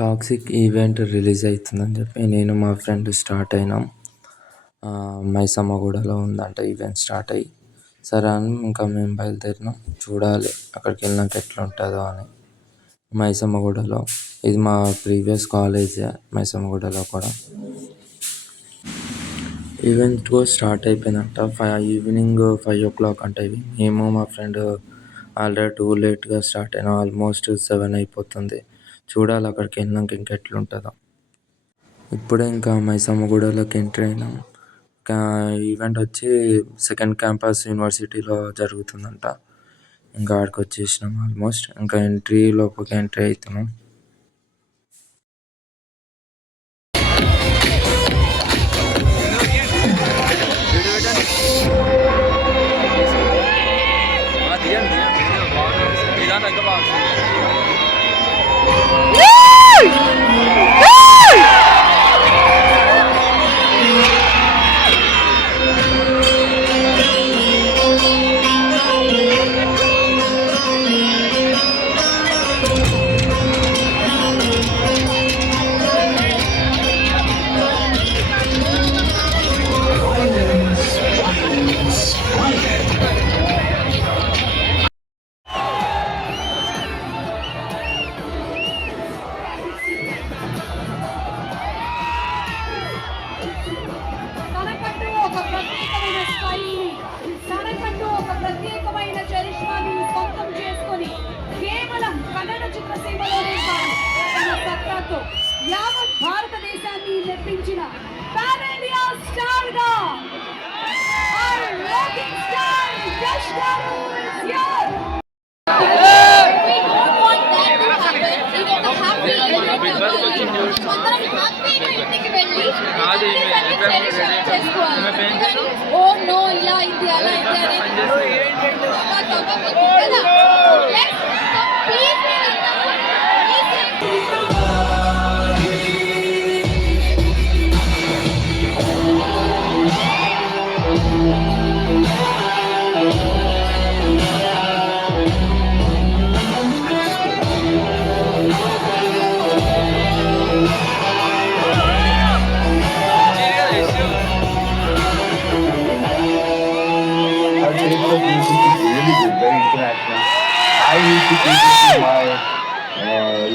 Toxic event release అవుతుందని చెప్పి నేను మా ఫ్రెండ్ స్టార్ట్ అయినాం. మైసమ్మగూడలో ఉందంట ఈవెంట్ స్టార్ట్ అయ్యి. సరే అని ఇంకా మేము బయలుదేరినాం. చూడాలి అక్కడికి వెళ్ళినాక ఎట్లా ఉంటుందో అని. మైసమ్మగూడలో ఇది మా ప్రీవియస్ కాలేజ్. మైసమ్మగూడలో కూడా ఈవెంట్ స్టార్ట్ అయిపోయిందంట. ఈవినింగ్ 5 o'clock అంట. మేము మా ఫ్రెండ్ ఆల్రెడీ టూ లేట్గా స్టార్ట్ అయినాం. ఆల్మోస్ట్ 7 అయిపోతుంది. చూడాలి అక్కడికి వెళ్ళినాక ఇంకా ఎట్లుంటుందో. ఇప్పుడే ఇంకా మైసమ్మగూడలోకి ఎంట్రీ అయినాం. ఈవెంట్ వచ్చి సెకండ్ క్యాంపస్ యూనివర్సిటీలో జరుగుతుందంట. ఇంకా ఆడికి వచ్చేసినాం ఆల్మోస్ట్. ఇంకా లోపలికి ఎంట్రీ అవుతున్నాం. యావత్ భారతదేశాన్ని మెప్పించిన పాన్ ఇండియా స్టార్ గా రాకింగ్ స్టార్ యష్ గారు is here. We don't want that to happen. We want a happy ending. అందరం హ్యాపీగా ఇంటికి వెళ్ళి సెలబ్రేట్ చేసుకోవాలి. ఓ నో ఇలా ఇది అలా ఇది అనేది కదా. Let's completely I used to keep it to my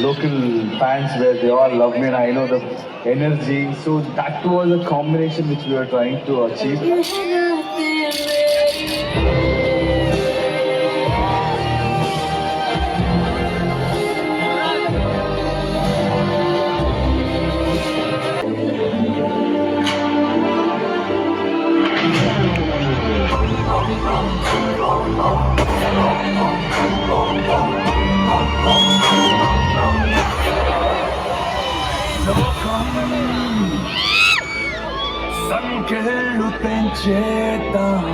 local fans where they all love me and I know the energy. So that was a combination which we were trying to achieve. సంఖ్యలు పెంచేద్దాం.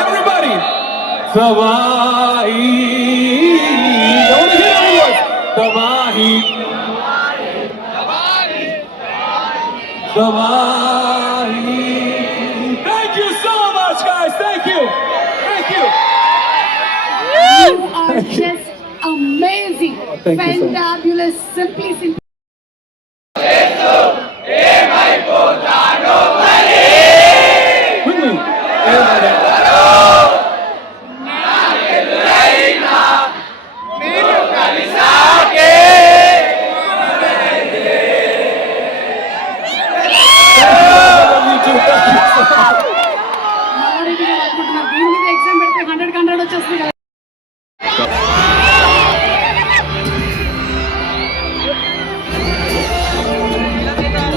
Everybody! Tabahi! Don't hear any words! Tabahi! Tabahi! Thank you so much, guys! Thank you! Thank you! You are just amazing! Thank you so much. Fantabulous, simply. దీని మీద ఎగ్జామ్ పెడితే 100 వచ్చేస్తుంది కదా.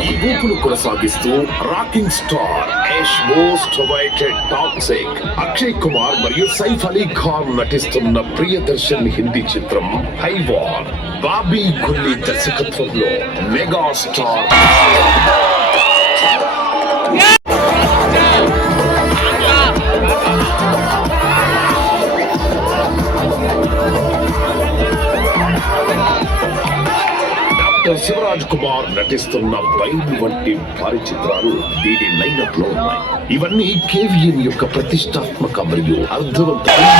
ఈ ఊపును కొనసాగిస్తూ rocking star Yash most awaited toxic Akshay కుమార్ మరియు సైఫ్ అలీ ఖాన్ నటిస్తున్న ప్రియదర్శన్ హిందీ చిత్రం హైవార్ బాబీ గుల్లి దర్శకత్వంలో mega star doctor Shivaraj Kumar నటిస్తున్న బైల్ వంటి భారీ చిత్రాలు దీని లైనప్ లో ఉన్నాయి. ఇవన్నీ కేవీఎన్ యొక్క ప్రతిష్టాత్మక మరియు అర్థవంతమైన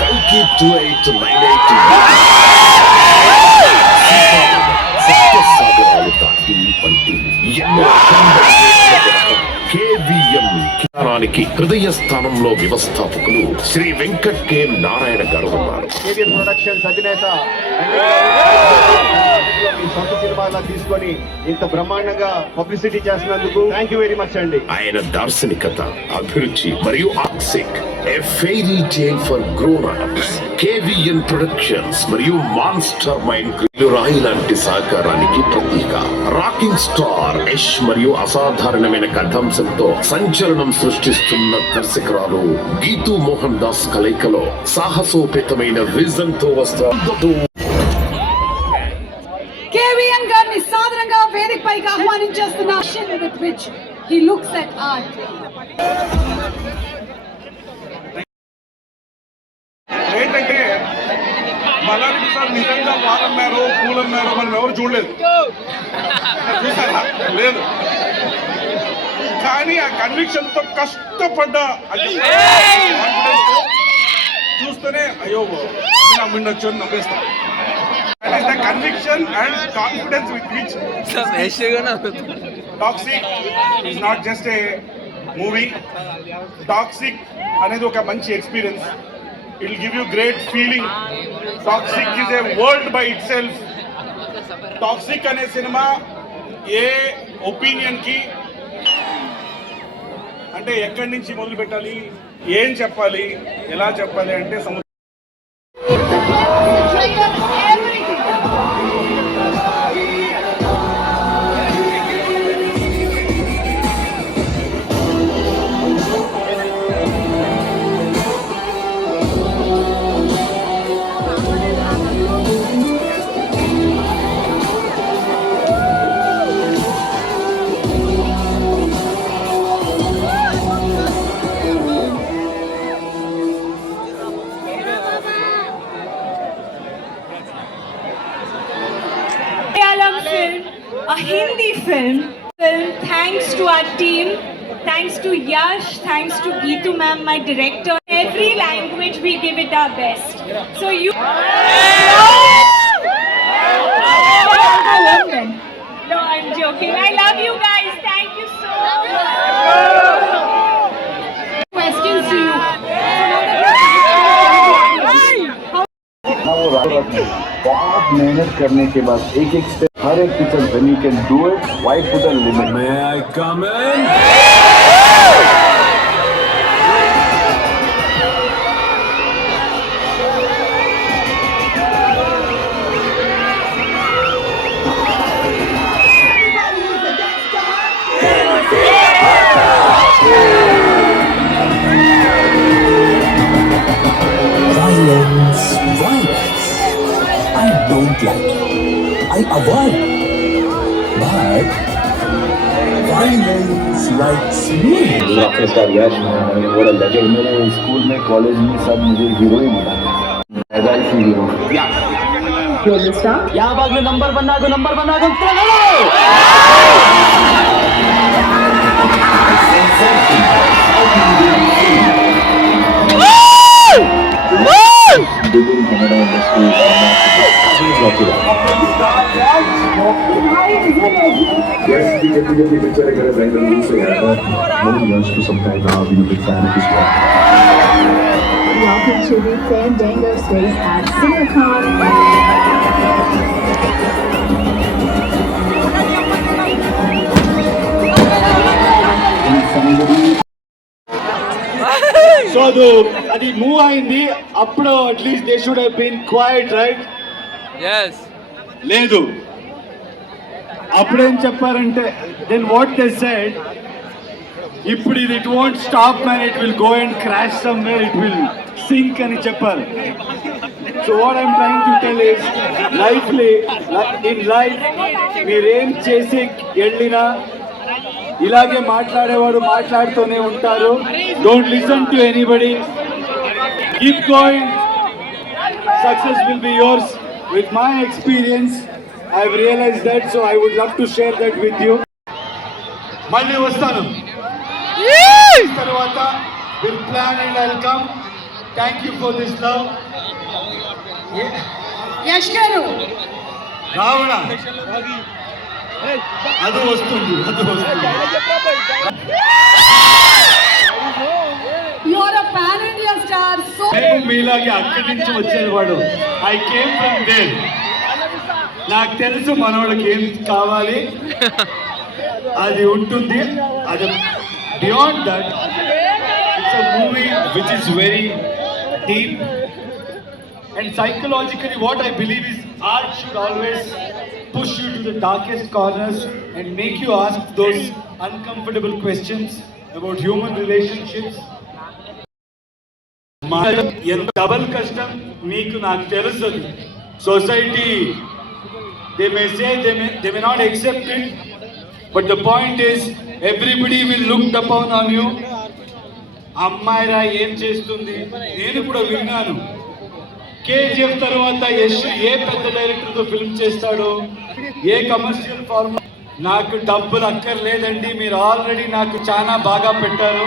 కల్కి 2898 సప్తసాగరాలు దాటి వంటి ఎన్నో కేవీఎం కిరానికి హృదయ స్థానంలో వ్యవస్థాపకులు శ్రీ వెంకట్ కె నారాయణ గారు ఉన్నారు. కేవీఎన్ ప్రొడక్షన్స్ అధినేత మీ సొంత సినిమాలా తీసుకొని ఇంత బ్రహ్మాండంగా పబ్లిసిటీ చేసినందుకు థ్యాంక్ యూ వెరీ మచ్ అండి. ఆయన దార్శనికత, అభిరుచి మరియు ఆక్సిక్ a fairy tale for grown ups KVN Productions మరియు మాన్స్టర్ మైండ్ రాయి లాంటి సహకారానికి ప్రతీక. రాకింగ్ స్టార్ యష్ మరియు అసాధారణమైన కథాంశంతో సంచలనం సృష్టిస్తున్న దర్శకురాలు గీతూ మోహన్ దాస్ కలయికలో సాహసోపేతమైన విజన్ తో వస్తారు. కేవీఎన్ గారిని సాదరంగా వేదికపైకి ఆహ్వానించేస్తున్న with which he looks at art. ఏంటంటే మలానికి సార్ నిజంగా వారమ్మారో పూలమ్మారో మనం ఎవరు చూడలేదు, చూసారా? లేదు. కానీ ఆ కన్విక్షన్ తో కష్టపడ్డ చూస్తేనే అయ్యో నమ్మిండొచ్చు అని నమ్మేస్తాం. That is the conviction and confidence with which Toxic is not just a movie. Toxic అనేది ఒక మంచి experience. It will give you great feeling. Toxic is a world by itself. Toxic అనే సినిమా ఏ ఒపీనియన్ కి అంటే ఎక్కడి నుంచి మొదలు పెట్టాలి, ఏం చెప్పాలి, ఎలా చెప్పాలి అంటే a Hindi film. Thanks to our team, thanks to Yash, thanks to Geetu ma'am, my director. Every language we give it our best. So you. No, I'm joking. I love you guys. Thank you so much. Questions to you. बहुत मेहनत करने के बाद एक स्टेप हर एक picture when you can do it, why put a limit? May I come in? Violence. I don't like it. I avoid. But violence likes me. Rockstar star Yash, what a legend. मेरे स्कूल में, कॉलेज में सब मुझे हीरो ही बुलाते हैं. ऐसा ही हीरो. यहाँ बाद में नंबर बना दो चलो. Yes, we get the picture अगर बैंगल लूज से आया था most years to some time now been a big fan of his work. Welcome to the Fandango space at CinemaCon. So అది మూవ్ అయింది అప్పుడు at least they should have been quite right లేదు అప్పుడేం చెప్పారంటే then what they said ఇప్పుడు ఇది it won't stop man it will go and crash somewhere it will sink అని చెప్పారు so what I'm trying to tell is in life మీరేం చేసి వెళ్ళినా ఇలాగే మాట్లాడేవాడు మాట్లాడుతూనే ఉంటారు don't listen to anybody keep going success will be yours with my experience I have realized that so I would love to share that with you మళ్ళీ వస్తాను తర్వాత will plan and I'll come thank you for this love Yash garu Ravana అది వస్తుంది you are a pan India star so నేను మీలాగే అక్కడి నుంచి వచ్చేవాడు ఐ కేమ్ ఫ్రమ్ దేర్ నాకు తెలుసు మనోళ్ళకి ఏం కావాలి అది ఉంటుంది అది beyond that it's a movie which is very deep and psychologically what I believe is art should always push you to the darkest corners and make you ask those uncomfortable questions about human relationships. ఎంత డబల్ కష్టం మీకు నాకు తెలుస్తుంది society they may say they may not accept it but the point is everybody will look upon on you అమ్మాయిరా ఏం చేస్తుంది నేను కూడా విన్నాను కేజీఎఫ్ తర్వాత యశ్ ఏ పెద్ద డైరెక్టర్తో ఫిల్మ్ చేస్తాడో ఏ కమర్షియల్ ఫార్మ్ నాకు డబ్బులు అక్కర్లేదండి మీరు ఆల్రెడీ నాకు చాలా బాగా పెట్టారు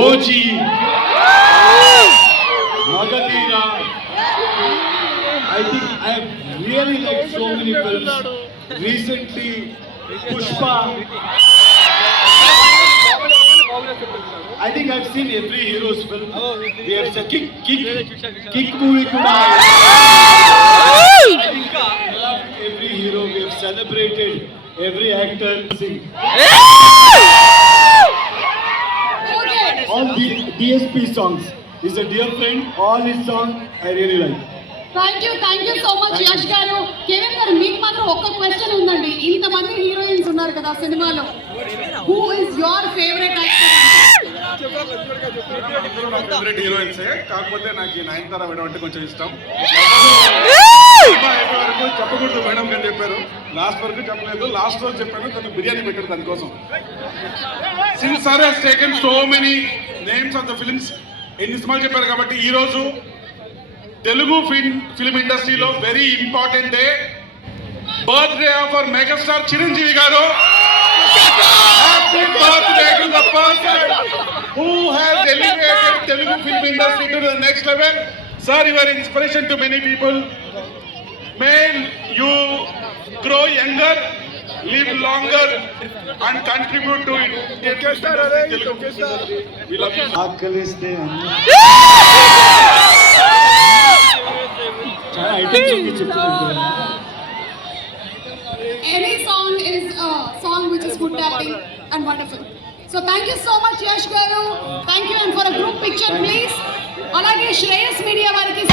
ఓజీ మగధీరా I think I have really liked so many films. Recently, Pushpa. I think I've seen every hero's film. We have seen Kick movie kuda. I think I love every hero. We have celebrated every actor. All the DSP songs. He's a dear friend. All his songs I really like. Thank you so much Yash గారు. కేవల్ గారు మీకు మాత్రం ఒక్క క్వశ్చన్ ఉందండి. ఇంతమంది హీరోయిన్స్ ఉన్నారు కదా సినిమాలో, who is your favourite favourite హీరోయిన్సే, కాకపోతే నాకు ఈ నయనతార మేడం అంటే కొంచెం ఇష్టం. వరకు చెప్పకూడదు మేడం అని చెప్పారు, లాస్ట్ వరకు చెప్పలేదు. లాస్ట్ రోజు చెప్పాను, తను బిర్యానీ పెట్టారు దానికోసం. Since sir has taken so many names of the films, ఎన్ని సినిమాలు చెప్పారు కాబట్టి ఈ రోజు తెలుగు ఫిల్మ్ ఇండస్ట్రీలో very important day, birthday of our megastar Chiranjeevi garu. Happy birthday to the person who has elevated Telugu film industry to the next level. Sir, you are inspiration to many people. May you grow younger, live longer and contribute to it. We love you. ఆకలిస్తే చాలా ఐటమ్స్ ఉంది చెప్తున్నాను. Any song is a song which is good tapping and wonderful. So thank you so much Yash garu. Thank you, and for a group picture please. Alage Shreyas Media variki